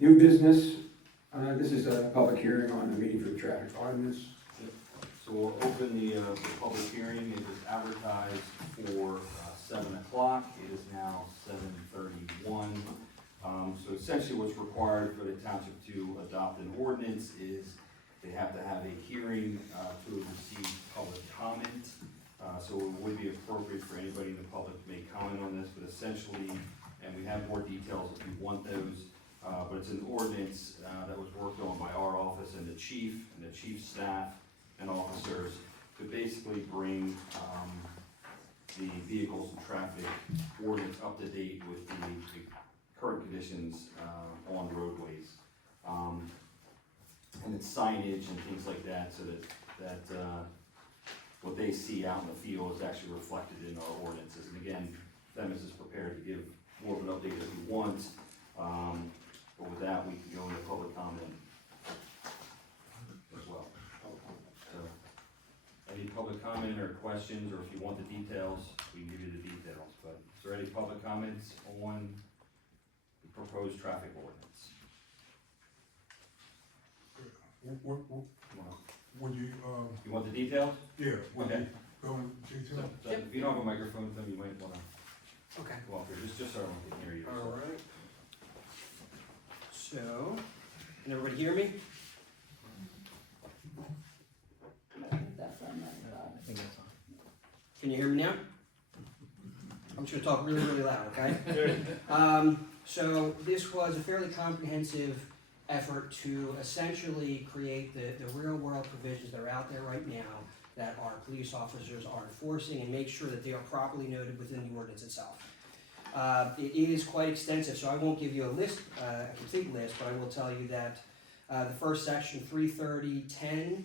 New business, this is a public hearing on the meeting for the traffic ordinance. So we'll open the public hearing. It is advertised for 7 o'clock. It is now 7:31. So essentially what's required for the township to adopt an ordinance is they have to have a hearing to receive public comment. So it would be appropriate for anybody in the public to make comment on this, but essentially, and we have more details if you want those, but it's an ordinance that was worked on by our office and the chief's staff and officers to basically bring the vehicles and traffic ordinance up to date with the current conditions on roadways. And it's signage and things like that, so that what they see out in the field is actually reflected in our ordinances. And again, Themis is prepared to give more of an update if you want, but with that, we can go into public comment as well. So, any public comment or questions, or if you want the details, we can give you the details. But is there any public comments on the proposed traffic ordinance? Would you, You want the details? yeah, would Okay. you go into detail? So if you don't have a microphone with them, you might wanna Okay. go up here, just so everyone can hear you. All right. So, can everybody hear me? Can you hear me now? I'm just gonna talk really, really loud, okay? So this was a fairly comprehensive effort to essentially create the real world provisions that are out there right now that our police officers are enforcing and make sure that they are properly noted within the ordinance itself. It is quite extensive, so I won't give you a list, a complete list, but I will tell you that the first section, 330.10,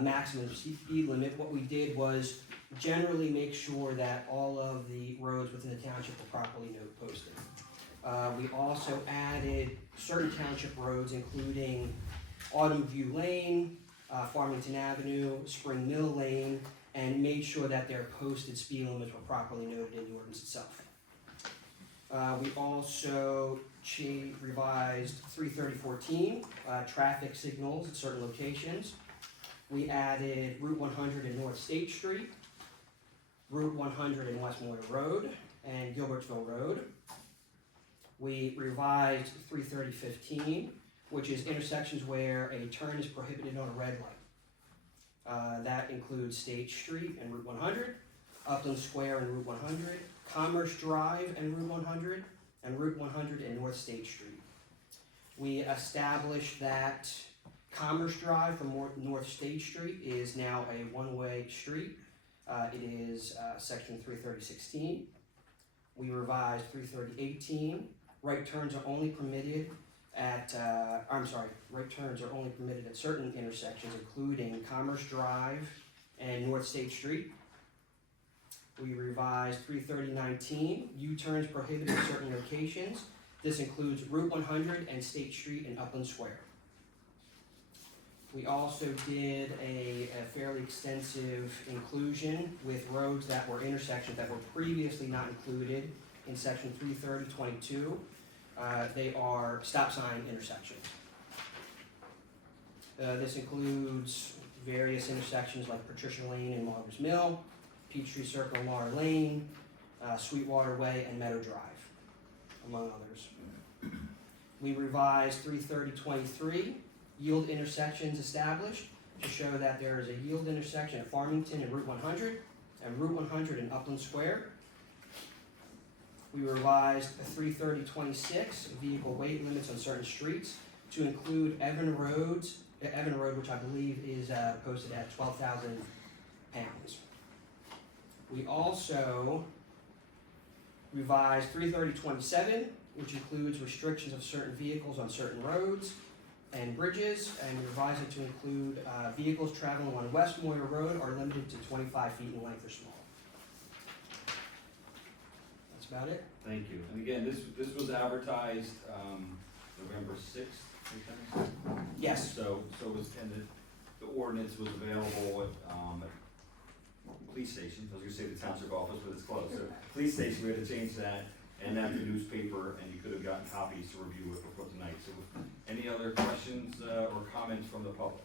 maximum speed limit, what we did was generally make sure that all of the roads within the township were properly posted. We also added certain township roads, including Autumn View Lane, Farmington Avenue, Spring Mill Lane, and made sure that their posted speed limits were properly noted in the ordinance itself. We also revised 330.14, traffic signals at certain locations. We added Route 100 and North State Street, Route 100 and Westmoreland Road, and Gilbertsville Road. We revised 330.15, which is intersections where a turn is prohibited on a red light. That includes State Street and Route 100, Upland Square and Route 100, Commerce Drive and Route 100, and Route 100 and North State Street. We established that Commerce Drive from North State Street is now a one-way street. It is section 330.16. We revised 330.18. Right turns are only permitted at, right turns are only permitted at certain intersections, including Commerce Drive and North State Street. We revised 330.19, U-turns prohibited at certain locations. This includes Route 100 and State Street and Upland Square. We also did a fairly extensive inclusion with roads that were intersections that were previously not included in section 330.22. They are stop sign intersections. This includes various intersections like Patricia Lane and Margaret's Mill, Peachtree Circle and Laura Lane, Sweetwater Way and Meadow Drive, among others. We revised 330.23, yield intersections established to show that there is a yield intersection at Farmington and Route 100, and Route 100 in Upland Square. We revised 330.26, vehicle weight limits on certain streets to include Evan Road, which I believe is posted at 12,000 pounds. We also revised 330.27, which includes restrictions of certain vehicles on certain roads and bridges, and revised it to include vehicles traveling on Westmoreland Road are limited to 25 feet in length or smaller. That's about it. Thank you. And again, this was advertised November 6th, I think. Yes. So it was, and the ordinance was available at police station. I was gonna say the township office, but it's close. So police station, we had to change that, and then the newspaper, and you could have gotten copies to review it before tonight. So any other questions, or comments from the public?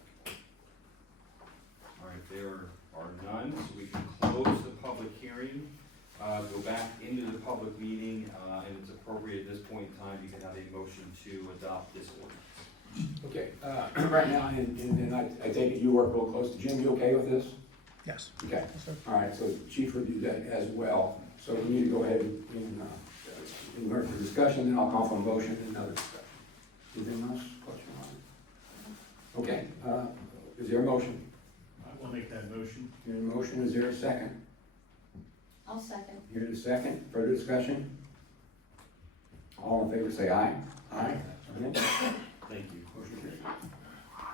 All right, there are none, so we can close the public hearing, go back into the public meeting, and it's appropriate at this point in time, you can have a motion to adopt this ordinance. Okay, right now, and I take it you work real close to Jim, you okay with this? Yes. Okay, Yes, sir. all right, so Chief reviewed that as well, so we need to go ahead and, for discussion, then I'll call for a motion and another discussion. Anything else, question on it? Okay, is there a motion? I will make that motion. Here a motion, is there a second? I'll second. Here's a second, further discussion? All in favor say aye. Aye. Okay. Thank you.